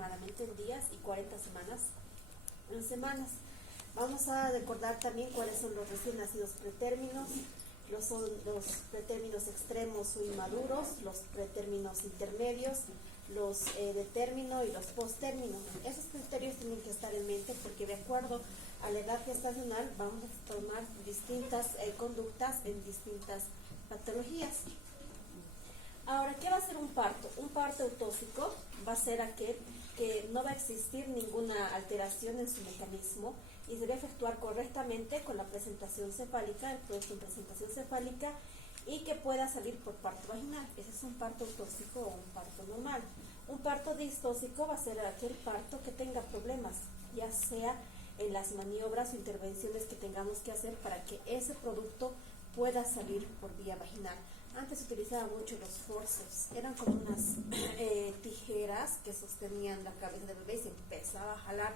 aproximadamente en días y 40 semanas en semanas. Vamos a recordar también cuáles son los recién nacidos pretérminos. Son los pretérminos extremos o inmaduros, los pretérminos intermedios, los de término y los posttérmino. Esos criterios tienen que estar en mente porque de acuerdo a la edad gestacional vamos a tomar distintas conductas en distintas patologías. Ahora, ¿qué va a ser un parto? Un parto eutóxico va a ser aquel que no va a existir ninguna alteración en su mecanismo y se debe efectuar correctamente con la presentación cefálica, el producto en presentación cefálica, y que pueda salir por parto vaginal. Ese es un parto eutóxico o un parto normal. Un parto distóxico va a ser aquel parto que tenga problemas, ya sea en las maniobras o intervenciones que tengamos que hacer para que ese producto pueda salir por vía vaginal. Antes se utilizaban mucho los forceps, eran como unas tijeras que sostenían la cabeza del bebé y se empezaba a jalar.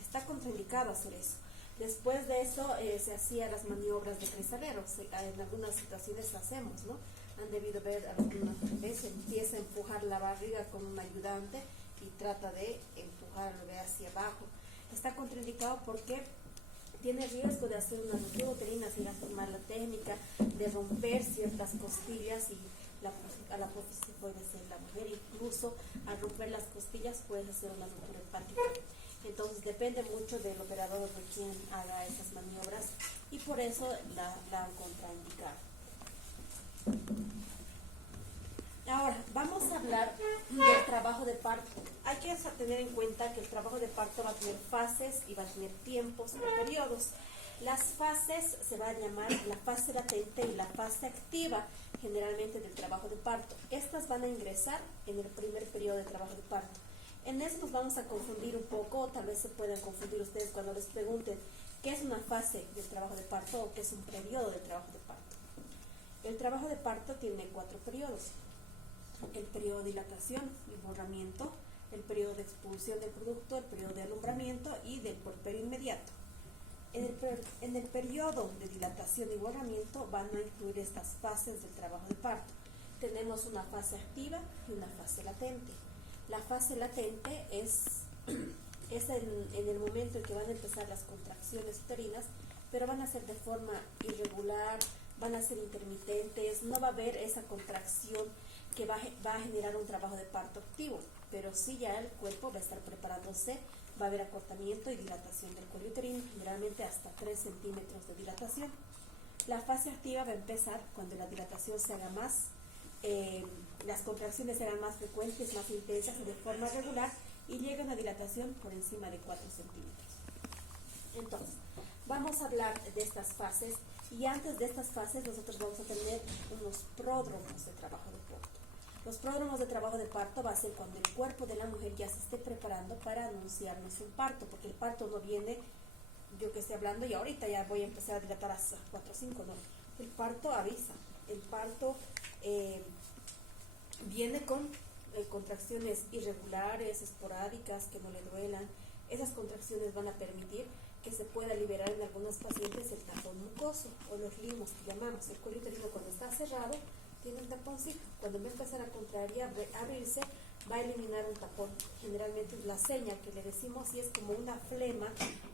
Está contraindicado hacer eso. Después de eso se hacían las maniobras de cristalero, en algunas situaciones hacemos, ¿no? Han debido ver algunas veces, empieza a empujar la barriga con un ayudante y trata de empujar al bebé hacia abajo. Está contraindicado porque tiene riesgo de hacer una ruptura uterina sin lastimar la técnica, de romper ciertas costillas y a la apófisis puede ser la mujer, incluso al romper las costillas puede hacer una ruptura hepática. Entonces depende mucho del operador de quien haga esas maniobras y por eso la han contraindicado. Ahora, vamos a hablar del trabajo de parto. Hay que tener en cuenta que el trabajo de parto va a tener fases y va a tener tiempos o periodos. Las fases se va a llamar la fase latente y la fase activa, generalmente del trabajo de parto. Estas van a ingresar en el primer periodo de trabajo de parto. En eso nos vamos a confundir un poco, o tal vez se puedan confundir ustedes cuando les pregunten qué es una fase del trabajo de parto o qué es un periodo de trabajo de parto. El trabajo de parto tiene 4 periodos. El periodo de dilatación y borramiento, el periodo de expulsión del producto, el periodo de alumbramiento y del puerperio inmediato. En el periodo de dilatación y borramiento van a incluir estas fases del trabajo de parto. Tenemos una fase activa y una fase latente. La fase latente es en el momento en que van a empezar las contracciones uterinas, pero van a ser de forma irregular, van a ser intermitentes, no va a haber esa contracción que va a generar un trabajo de parto activo, pero sí ya el cuerpo va a estar preparándose, va a haber acortamiento y dilatación del cuello uterino, generalmente hasta 3 centímetros de dilatación. La fase activa va a empezar cuando la dilatación se haga más, las contracciones serán más frecuentes, más intensas y de forma regular y llega una dilatación por encima de 4 centímetros. Entonces, vamos a hablar de estas fases y antes de estas fases nosotros vamos a tener unos pródromos de trabajo de parto. Los pródromos de trabajo de parto va a ser cuando el cuerpo de la mujer ya se esté preparando para anunciarnos un parto, porque el parto no viene, yo que estoy hablando y ahorita ya voy a empezar a dilatar hasta 4 o 5, no. El parto avisa, el parto viene con contracciones irregulares, esporádicas, que no le duelan. Esas contracciones van a permitir que se pueda liberar en algunos pacientes el tapón mucoso o los limos que llamamos. El cuello uterino cuando está cerrado tiene un taponcito. Cuando va a empezar a contraer y abrirse, va a eliminar un tapón. Generalmente es la seña que le decimos y es como una flema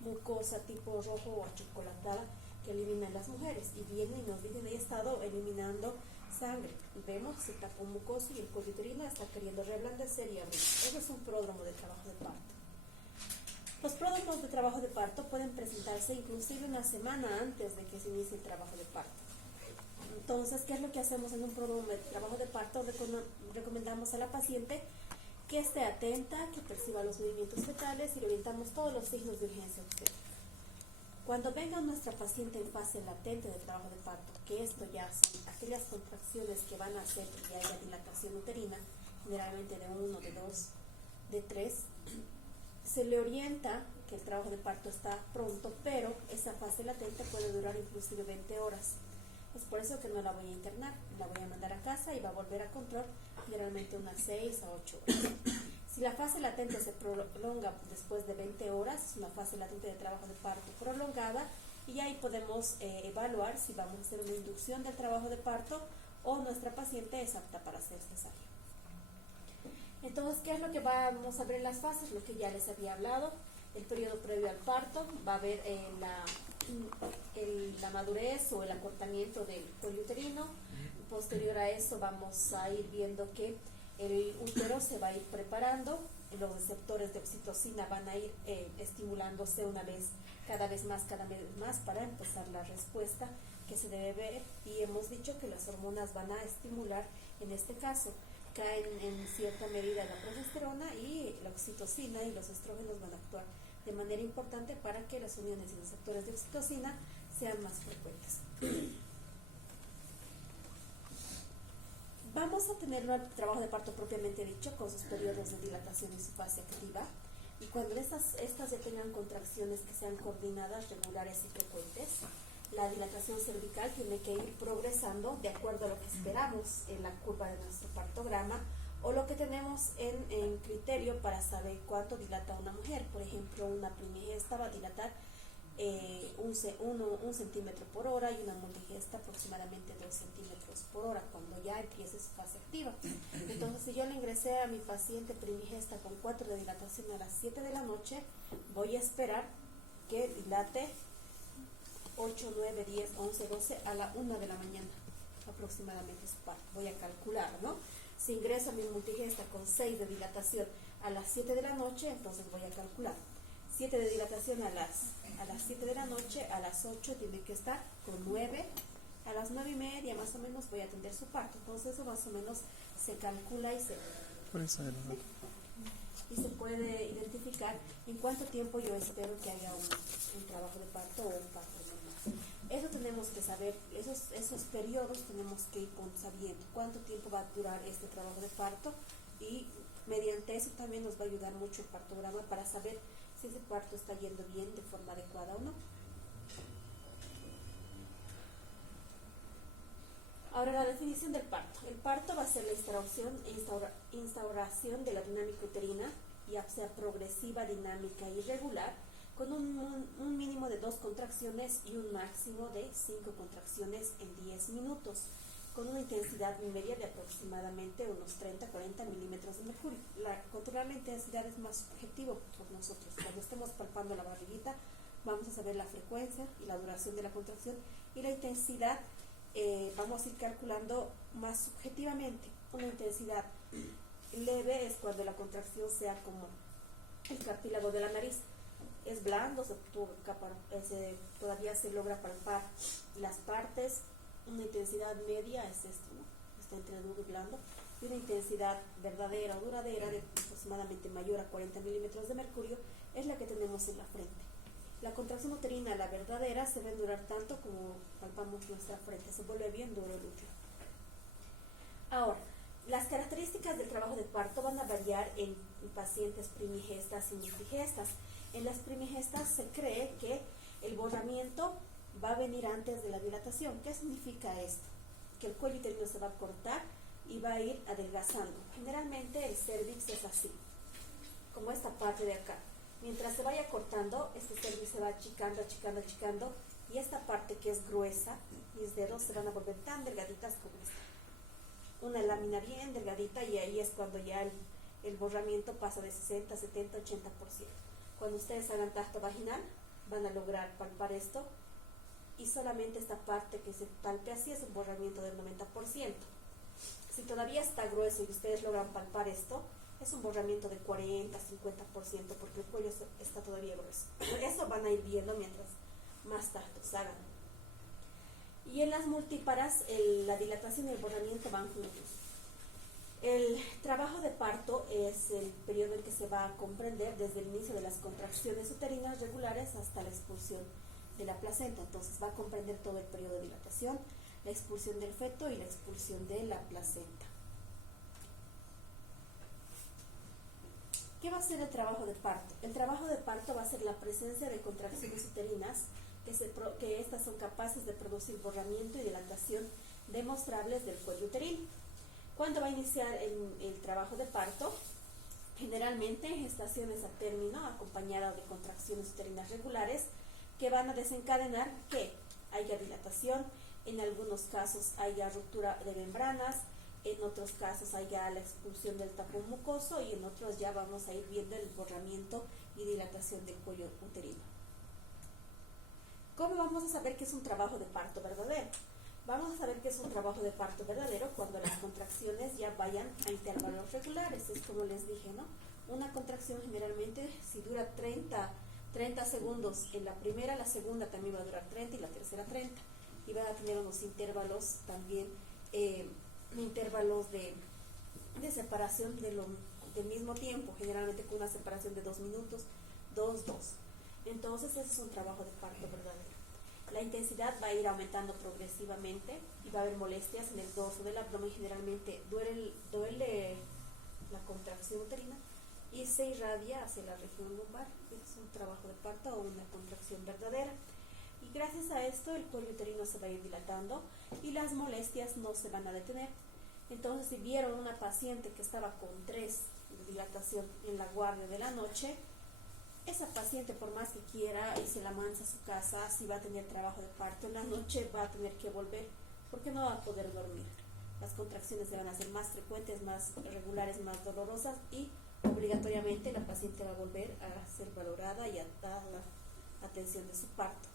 mucosa tipo rojo o achocolatada que eliminan las mujeres. Y viene y nos dicen, he estado eliminando sangre. Y vemos el tapón mucoso y el cuello uterino está queriendo reblandecer y abrir. Eso es un pródromo de trabajo de parto. Los pródromos de trabajo de parto pueden presentarse inclusive una semana antes de que se inicie el trabajo de parto. Entonces, ¿qué es lo que hacemos en un pródromo de trabajo de parto? Recomendamos a la paciente que esté atenta, que perciba los movimientos fetales y le orientamos todos los signos de urgencia obstétrica. Cuando venga nuestra paciente en fase latente de trabajo de parto, que esto ya son aquellas contracciones que van a hacer que haya dilatación uterina, generalmente de 1, de 2, de 3, se le orienta que el trabajo de parto está pronto, pero esa fase latente puede durar inclusive 20 horas. Es por eso que no la voy a internar, la voy a mandar a casa y va a volver a control, generalmente unas 6 a 8 horas. Si la fase latente se prolonga después de 20 horas, es una fase latente de trabajo de parto prolongada y ahí podemos evaluar si vamos a hacer una inducción del trabajo de parto o nuestra paciente es apta para hacer cesárea. Entonces, ¿qué es lo que vamos a ver en las fases? Lo que ya les había hablado, el periodo previo al parto, va a haber la madurez o el acortamiento del cuello uterino. Posterior a eso vamos a ir viendo que el útero se va a ir preparando, los receptores de oxitocina van a ir estimulándose cada vez más para empezar la respuesta que se debe ver, y hemos dicho que las hormonas van a estimular, en este caso caen en cierta medida la progesterona y la oxitocina, y los estrógenos van a actuar de manera importante para que las uniones y los receptores de oxitocina sean más frecuentes. Vamos a tener el trabajo de parto propiamente dicho, con sus periodos de dilatación y su fase activa, y cuando estas ya tengan contracciones que sean coordinadas, regulares y frecuentes, la dilatación cervical tiene que ir progresando de acuerdo a lo que esperamos en la curva de nuestro partograma, o lo que tenemos en criterio para saber cuánto dilata una mujer. Por ejemplo, una primigesta va a dilatar 1 centímetro por hora, y una multigesta aproximadamente 2 centímetros por hora cuando ya empiece su fase activa. Entonces, si yo le ingresé a mi paciente primigesta con 4 de dilatación a las 7 de la noche, voy a esperar que dilate 8, 9, 10, 11, 12 a la 1 de la mañana aproximadamente su parto. Voy a calcular, ¿no? Si ingreso a mi multigesta con 6 de dilatación a las 7 de la noche, entonces voy a calcular 7 de dilatación a las 7 de la noche, a las 8 tiene que estar con 9, a las 9 y media más o menos voy a atender su parto. Entonces eso más o menos se calcula y se puede identificar en cuánto tiempo yo espero que haya un trabajo de parto o un parto normal. Eso tenemos que saber, esos periodos tenemos que ir sabiendo cuánto tiempo va a durar este trabajo de parto, y mediante eso también nos va a ayudar mucho el partograma para saber si ese parto está yendo bien de forma adecuada o no. Ahora, la definición del parto. El parto va a ser la instauración de la dinámica uterina, ya sea progresiva, dinámica y regular, con un mínimo de 2 contracciones y un máximo de 5 contracciones en 10 minutos, con una intensidad media de aproximadamente unos 30-40 milímetros de mercurio. Controlar la intensidad es más subjetivo por nosotros. Cuando estemos palpando la barriguita, vamos a saber la frecuencia y la duración de la contracción, y la intensidad vamos a ir calculando más subjetivamente. Una intensidad leve es cuando la contracción sea como el cartílago de la nariz, es blando, todavía se logra palpar las partes. Una intensidad media es esto, ¿no? Está entre duro y blando. Y una intensidad verdadera o duradera de aproximadamente mayor a 40 milímetros de mercurio es la que tenemos en la frente. La contracción uterina, la verdadera, se debe durar tanto como palpamos nuestra frente, se vuelve bien duro el útero. Ahora, las características del trabajo de parto van a variar en pacientes primigestas y multigestas. En las primigestas se cree que el borramiento va a venir antes de la dilatación. ¿Qué significa esto? Que el cuello uterino se va a cortar y va a ir adelgazando. Generalmente el cervix es así, como esta parte de acá. Mientras se vaya cortando, este cervix se va achicando, y esta parte que es gruesa, mis dedos se van a volver tan delgaditas como esta. Una lámina bien delgadita, y ahí es cuando ya el borramiento pasa de 60, 70, 80%. Cuando ustedes hagan tacto vaginal, van a lograr palpar esto, y solamente esta parte que se palpe así es un borramiento del 90%. Si todavía está grueso y ustedes logran palpar esto, es un borramiento de 40, 50%, porque el cuello está todavía grueso. Eso van a ir viendo mientras más tactos hagan. Y en las multíparas, la dilatación y el borramiento van juntos. El trabajo de parto es el periodo en que se va a comprender desde el inicio de las contracciones uterinas regulares hasta la expulsión de la placenta. Entonces va a comprender todo el periodo de dilatación, la expulsión del feto y la expulsión de la placenta. ¿Qué va a ser el trabajo de parto? El trabajo de parto va a ser la presencia de contracciones uterinas que estas son capaces de producir borramiento y dilatación demostrables del cuello uterino. ¿Cuándo va a iniciar el trabajo de parto? Generalmente en gestaciones a término, acompañadas de contracciones uterinas regulares, que van a desencadenar que haya dilatación, en algunos casos haya ruptura de membranas, En otros casos hay ya la expulsión del tapón mucoso y en otros ya vamos a ir viendo el borramiento y dilatación del cuello uterino. ¿Cómo vamos a saber que es un trabajo de parto verdadero? Vamos a saber que es un trabajo de parto verdadero cuando las contracciones ya vayan a intervalos regulares. Es como les dije, ¿no? Una contracción generalmente, si dura 30 segundos en la primera, la segunda también va a durar 30 y la tercera 30. Y van a tener unos intervalos también, intervalos de separación del mismo tiempo, generalmente con una separación de 2 minutos, 2. Entonces ese es un trabajo de parto verdadero. La intensidad va a ir aumentando progresivamente y va a haber molestias en el dorso del abdomen. Generalmente duele la contracción uterina y se irradia hacia la región lumbar. Es un trabajo de parto o una contracción verdadera. Y gracias a esto el cuello uterino se va a ir dilatando y las molestias no se van a detener. Entonces, si vieron una paciente que estaba con 3 de dilatación en la guardia de la noche, esa paciente, por más que quiera y se la mansa a su casa, si va a tener trabajo de parto en la noche, va a tener que volver porque no va a poder dormir. Las contracciones se van a hacer más frecuentes, más regulares, más dolorosas y obligatoriamente la paciente va a volver a ser valorada y a dar la atención de su parto.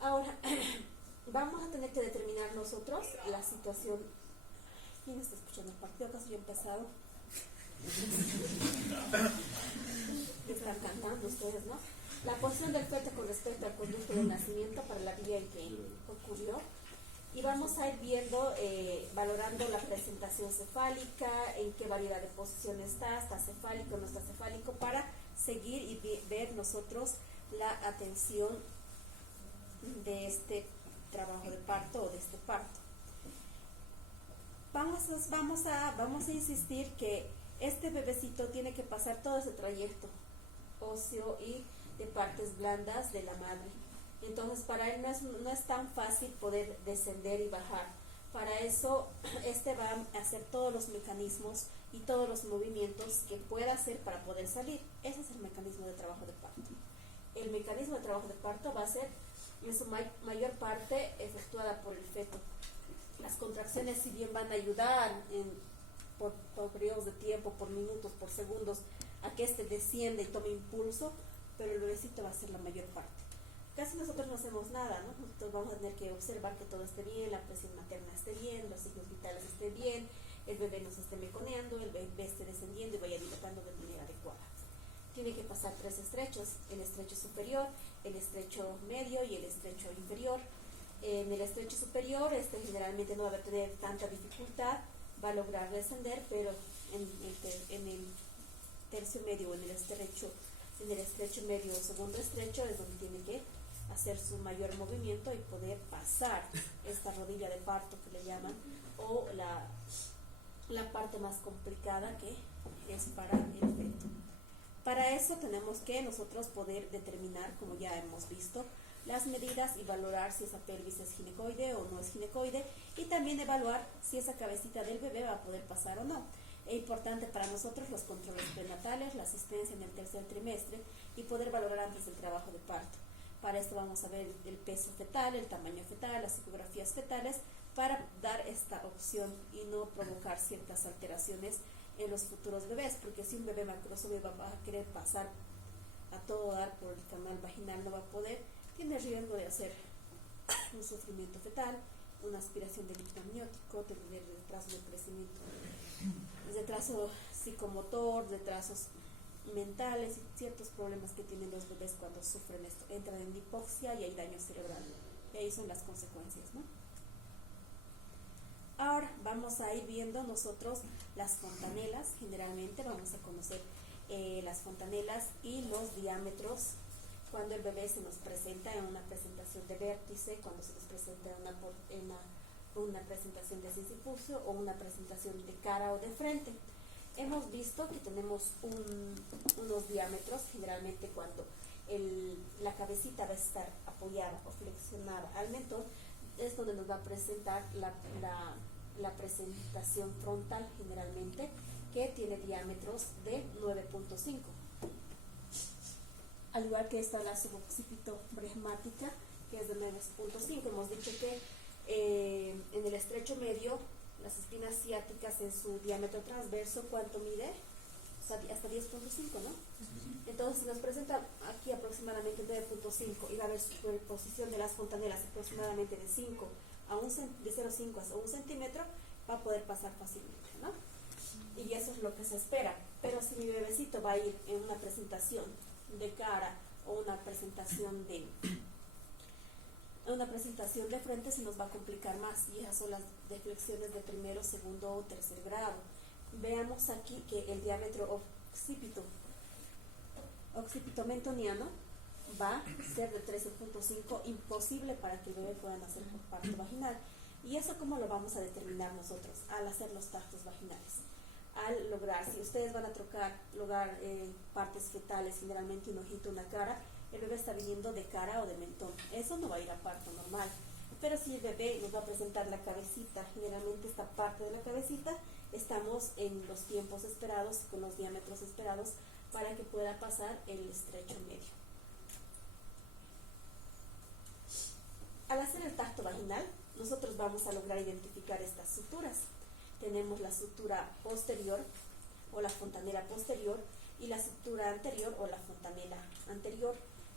Ahora, vamos a tener que determinar nosotros la situación. ¿Quién está escuchando el partido? ¿Acaso yo he empezado? Están cantando ustedes, ¿no? La posición del feto con respecto al conducto del nacimiento para la vía en que ocurrió. Y vamos a ir viendo, valorando la presentación cefálica, en qué variedad de posición está cefálico, no está cefálico, para seguir y ver nosotros la atención de este trabajo de parto o de este parto. Vamos a insistir que este bebecito tiene que pasar todo ese trayecto óseo y de partes blandas de la madre. Entonces para él no es tan fácil poder descender y bajar. Para eso va a hacer todos los mecanismos y todos los movimientos que pueda hacer para poder salir. Ese es el mecanismo de trabajo de parto. El mecanismo de trabajo de parto va a ser en su mayor parte efectuada por el feto. Las contracciones, si bien van a ayudar por periodos de tiempo, por minutos, por segundos, a que descienda y tome impulso, pero el bebecito va a ser la mayor parte. Casi nosotros no hacemos nada, ¿no? Nosotros vamos a tener que observar que todo esté bien, la presión materna esté bien, los signos vitales estén bien, el bebé no se esté meconeando, el bebé esté descendiendo y vaya dilatando de manera adecuada. Tiene que pasar 3 estrechos, el estrecho superior, el estrecho medio y el estrecho inferior. En el estrecho superior, generalmente no va a tener tanta dificultad, va a lograr descender, pero en el tercio medio, en el estrecho medio o segundo estrecho es donde tiene que hacer su mayor movimiento y poder pasar esta rodilla de parto que le llaman, o la parte más complicada que es para el feto. Para eso tenemos que nosotros poder determinar, como ya hemos visto, las medidas y valorar si esa pelvis es ginecoide o no es ginecoide, y también evaluar si esa cabecita del bebé va a poder pasar o no. Es importante para nosotros los controles prenatales, la asistencia en el tercer trimestre y poder valorar antes del trabajo de parto. Para esto vamos a ver el peso fetal, el tamaño fetal, las ecografías fetales, para dar esta opción y no provocar ciertas alteraciones en los futuros bebés, porque si un bebé macrosomio va a querer pasar a todo dar por el canal vaginal, no va a poder, tiene riesgo de hacer un sufrimiento fetal, una aspiración de líquido amniótico, tener retraso de crecimiento, retraso psicomotor, retrasos mentales y ciertos problemas que tienen los bebés cuando sufren esto. Entran en hipoxia y hay daño cerebral. Y ahí son las consecuencias, ¿no? Ahora vamos a ir viendo nosotros las fontanelas. Generalmente vamos a conocer las fontanelas y los diámetros cuando el bebé se nos presenta en una presentación de vértice, cuando se nos presenta en una presentación de sincipulso o una presentación de cara o de frente. Hemos visto que tenemos unos diámetros, generalmente cuando la cabecita va a estar apoyada o flexionada al mentón, es donde nos va a presentar la presentación frontal, generalmente, que tiene diámetros de 9.5. Al igual que esta la suboccipitobregmática, que es de 9.5. Hemos dicho que en el estrecho medio las espinas ciáticas en su diámetro transverso, ¿cuánto mide? O sea, hasta 10.5, ¿no? Entonces nos presenta aquí aproximadamente 9.5 y va a haber superposición de las fontanelas aproximadamente de 5 a de 0,5 a 1 centímetro, va a poder pasar fácilmente, ¿no? Y eso es lo que se espera. Pero si mi bebecito va a ir en una presentación de cara o una presentación de frente, se nos va a complicar más, y esas son las deflexiones de primero, segundo o tercer grado. Veamos aquí que el diámetro occipito-mentoniano va a ser de 13.5, imposible para que el bebé pueda nacer por parto vaginal. ¿Y eso cómo lo vamos a determinar nosotros? Al hacer los tactos vaginales. Al lograr, si ustedes van a lograr partes fetales, generalmente un ojito, una cara, el bebé está viniendo de cara o de mentón. Eso no va a ir a parto normal. Pero si el bebé nos va a presentar la cabecita, generalmente esta parte de la cabecita, estamos en los tiempos esperados, con los diámetros esperados, para que pueda pasar el estrecho medio. Al hacer el tacto vaginal, nosotros vamos a lograr identificar estas suturas. Tenemos la sutura posterior o la fontanela posterior y la sutura anterior o la fontanela anterior.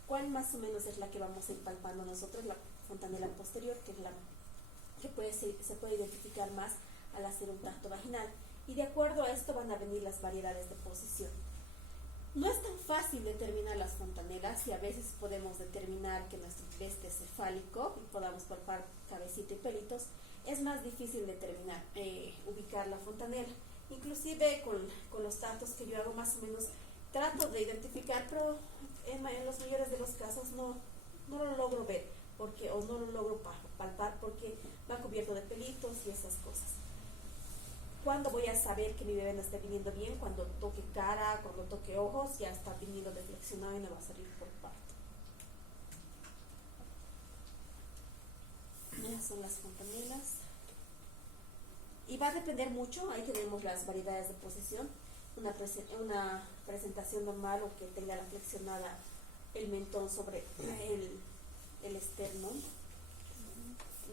¿Cuál más o menos es la que vamos a ir palpando nosotros? La fontanela posterior, que es la que se puede identificar más al hacer un tacto vaginal. Y de acuerdo a esto van a venir las variedades de posición. No es tan fácil determinar las fontanelas, y a veces podemos determinar que nuestro bebé esté cefálico y podamos palpar cabecita y pelitos. Es más difícil determinar, ubicar la fontanela. Inclusive con los tactos que yo hago, más o menos trato de identificar, pero en los mayores de los casos no lo logro ver, o no lo logro palpar porque va cubierto de pelitos y esas cosas. ¿Cuándo voy a saber que mi bebé no está viniendo bien? Cuando toque cara, cuando toque ojos, ya está viniendo deflexionado y no va a salir por parto. Esas son las fontanelas. Y va a depender mucho, ahí tenemos las variedades de posición. Una presentación normal, o que tenga la flexionada el mentón sobre el esternón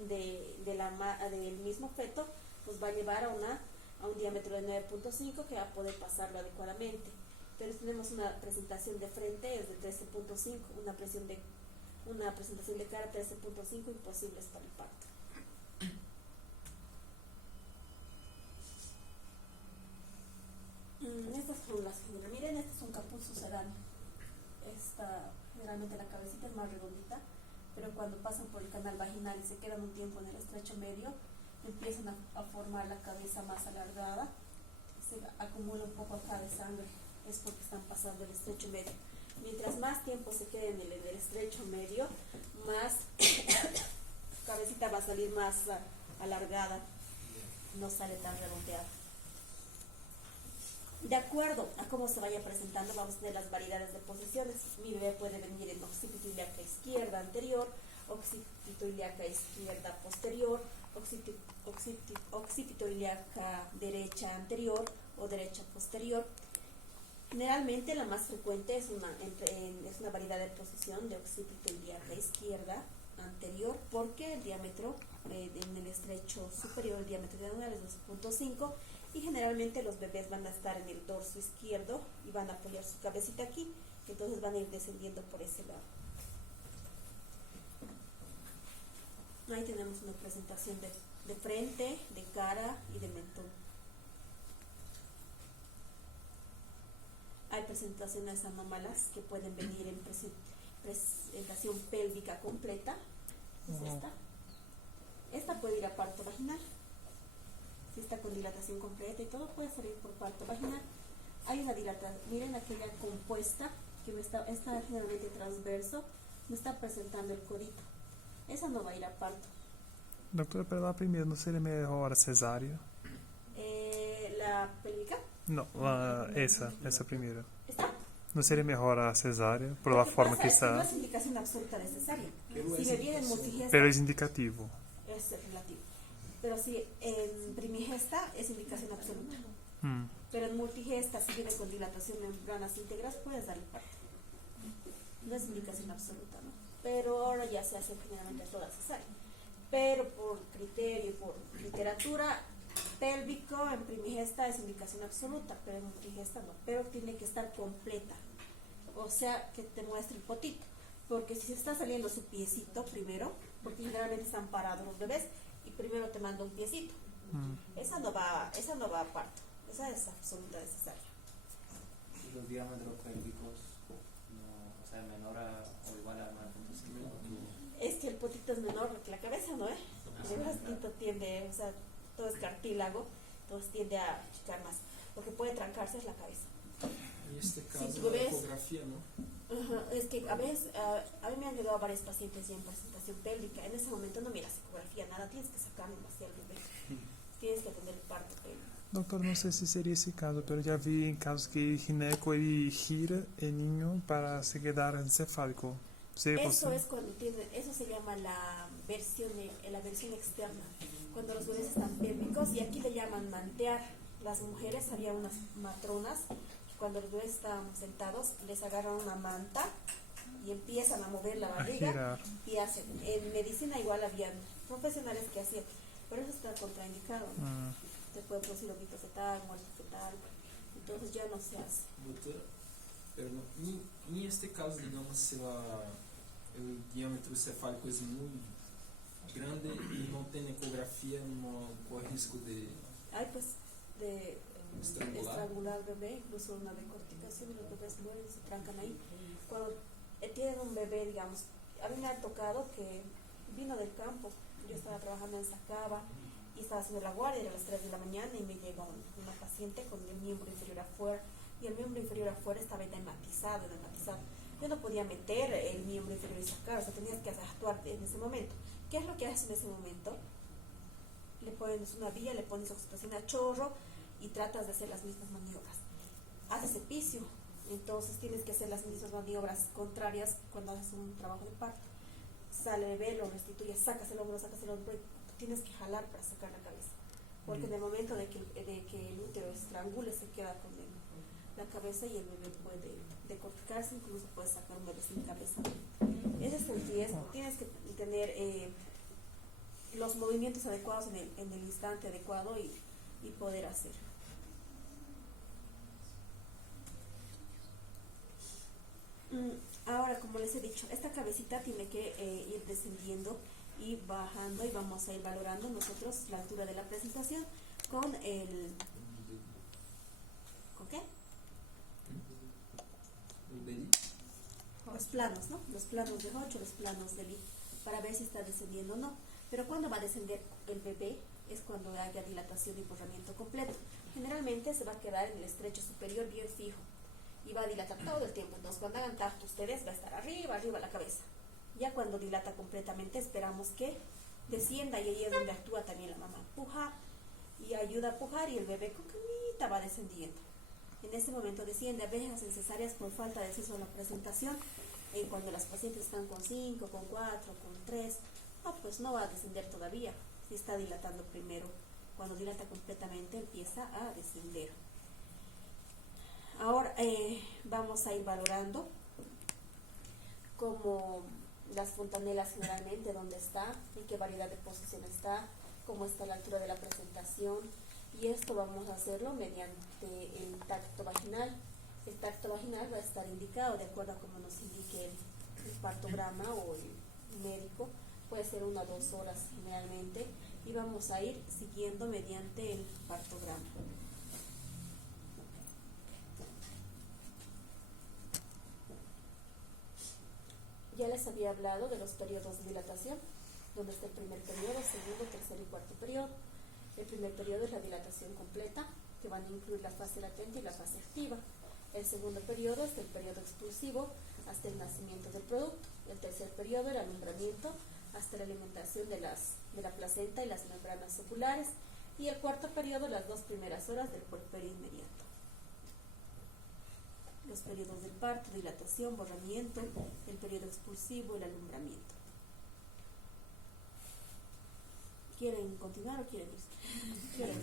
del mismo feto, nos va a llevar a un diámetro de 9.5 que va a poder pasarlo adecuadamente. Pero si tenemos una presentación de frente, es de 13.5, una presentación de cara 13.5, imposibles para el parto. Estas son las figuras. Miren, este es un capuz sucedáneo. Generalmente la cabecita es más redondita, pero cuando pasan por el canal vaginal y se quedan un tiempo en el estrecho medio, empiezan a formar la cabeza más alargada, se acumula un poco acá de sangre, es porque están pasando el estrecho medio. Mientras más tiempo se queden en el estrecho medio, más cabecita va a salir más alargada, no sale tan redondeada. De acuerdo a cómo se vaya presentando, vamos a tener las variedades de posiciones. Mi bebé puede venir en occipito ilíaca izquierda anterior, occipito ilíaca izquierda posterior, occipito ilíaca derecha anterior o derecha posterior. Generalmente la más frecuente es una variedad de posición de occipito ilíaca izquierda anterior, porque el diámetro en el estrecho superior, el diámetro diagonal es 2.5, y generalmente los bebés van a estar en el dorso izquierdo y van a apoyar su cabecita aquí, entonces van a ir descendiendo por ese lado. Ahí tenemos una presentación de frente, de cara y de mentón. Hay presentaciones anómalas que pueden venir en presentación pélvica completa. Es esta. Esta puede ir a parto vaginal. Si está con dilatación completa y todo, puede salir por parto vaginal. Hay una dilatación, miren aquella compuesta que está generalmente transverso, me está presentando el corito. Esa no va a ir a parto. Doctora, pero la primera, ¿no sería mejor cesárea? ¿La pélvica? No, esa primera. ¿Está? ¿No sería mejor a cesárea por la forma que está? No es indicación absoluta de cesárea. Si me viene en multigesta, pero es indicativo. es relativo. Pero si en primigesta es indicación absoluta. Pero en multigesta, si viene con dilatación de membranas íntegras, puedes darle parto. No es indicación absoluta, ¿no? Pero ahora ya se hace generalmente toda cesárea. Pero por criterio y por literatura, pélvico en primigesta es indicación absoluta, pero en multigesta no, pero tiene que estar completa, o sea, que te muestre el potito, porque si se está saliendo su piecito primero, porque generalmente están parados los bebés, y primero te manda un piecito, esa no va a parto, esa es absoluta necesaria. ¿Y los diámetros pélvicos, no, o sea, menor o igual a 9.5? Es que el potito es menor que la cabeza, ¿no? El bastito tiende, o sea, todo es cartílago, entonces tiende a achicar más. Lo que puede trancarse es la cabeza. En este caso, Si tú ves, la ecografía, ¿no? es que a veces, a mí me han llegado varios pacientes ya en presentación pélvica. En ese momento no miras ecografía, nada, tienes que sacarlo hacia el bebé. Tienes que atender el parto pélvico. Doutor, não sei se seria esse caso, pero já vi em casos que o gineco ele gira el niño para se quedar encefálico. ¿Sería Eso posible? es cuando eso se llama la versión externa, cuando los bebés están pélvicos, y aquí le llaman mantear. Las mujeres, había unas matronas que cuando los bebés estaban sentados les agarran una manta y empiezan a mover la barriga girar. y hacen. En medicina igual habían profesionales que hacían, pero eso está contraindicado, ¿no? Te puede producir ovito fetal, muerte fetal, entonces ya no se hace. Doutora, em este caso, digamos, se o diâmetro cefálico é muito grande e não tem ecografia, não corre risco de Hay pues de Estrangular. al bebé, incluso una decorticación, y los bebés mueren y se trancan ahí. Cuando tienen un bebé, digamos, a mí me ha tocado que vino del campo, yo estaba trabajando en Sacaba y estaba haciendo la guardia, era las 3 de la mañana y me llega una paciente con el miembro inferior afuera, y el miembro inferior afuera estaba edematizado. Yo no podía meter el miembro inferior y sacar, o sea, tenías que actuar en ese momento. ¿Qué es lo que haces en ese momento? Le pones una vía, le pones oxitocina a chorro y tratas de hacer las mismas maniobras. Haces epicio, entonces tienes que hacer las mismas maniobras contrarias cuando haces un trabajo de parto. Sale el bebé, lo restituyes, sacas el hombro, y tienes que jalar para sacar la cabeza. Porque en el momento de que el útero estrangule, se queda con la cabeza y el bebé puede decorticarse, incluso puede sacar un bebé sin cabeza. Ese es el riesgo. Tienes que tener los movimientos adecuados en el instante adecuado y poder hacer. Ahora, como les he dicho, esta cabecita tiene que ir descendiendo y bajando, y vamos a ir valorando nosotros la altura de la presentación con el... ¿Con qué? Los planos, ¿no? Los planos de Hodge, los planos de Lee, para ver si está descendiendo o no. Pero cuando va a descender el bebé es cuando haya dilatación y borramiento completo. Generalmente se va a quedar en el estrecho superior bien fijo y va a dilatar todo el tiempo. Entonces, cuando hagan tacto ustedes, va a estar arriba la cabeza. Ya cuando dilata completamente, esperamos que descienda, y ahí es donde actúa también la mamá. Empuja y ayuda a pujar, y el bebé con calmita va descendiendo. En ese momento desciende. A veces hacen cesáreas por falta de acceso a la presentación. Cuando las pacientes están con 5, con 4, con 3, pues no va a descender todavía. Si está dilatando primero. Cuando dilata completamente empieza a descender. Ahora vamos a ir valorando como las fontanelas generalmente, dónde está, en qué variedad de posición está, cómo está la altura de la presentación, y esto vamos a hacerlo mediante el tacto vaginal. El tacto vaginal va a estar indicado de acuerdo a cómo nos indique el partograma o el médico, puede ser 1 a 2 horas generalmente, y vamos a ir siguiendo mediante el partograma. Ya les había hablado de los periodos de dilatación, donde está el primer periodo, segundo, tercer y cuarto periodo. El primer periodo es la dilatación completa, que van a incluir la fase latente y la fase activa. El segundo periodo es el periodo expulsivo hasta el nacimiento del producto. El tercer periodo, el alumbramiento, hasta la alimentación de la placenta y las membranas oculares. Y el cuarto periodo, las 2 primeras horas del puerperio inmediato. Los periodos del parto, dilatación, borramiento, el periodo expulsivo, el alumbramiento. ¿Quieren continuar o quieren ir? ¿Quieren?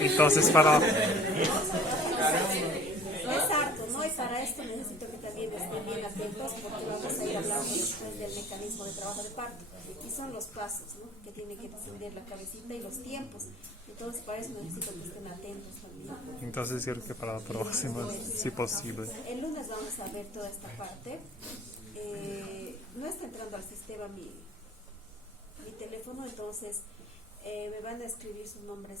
Entonces, para... Es harto, ¿no? Y para esto necesito que también estén bien atentos porque vamos a ir hablando después del mecanismo de trabajo de parto. Y son los pasos, ¿no? Que tiene que descender la cabecita y los tiempos. Entonces, para eso necesito que estén atentos también. Entonces, creo que para la próxima, si posible. El lunes vamos a ver toda esta parte. No está entrando al sistema mi teléfono, entonces me van a escribir sus nombres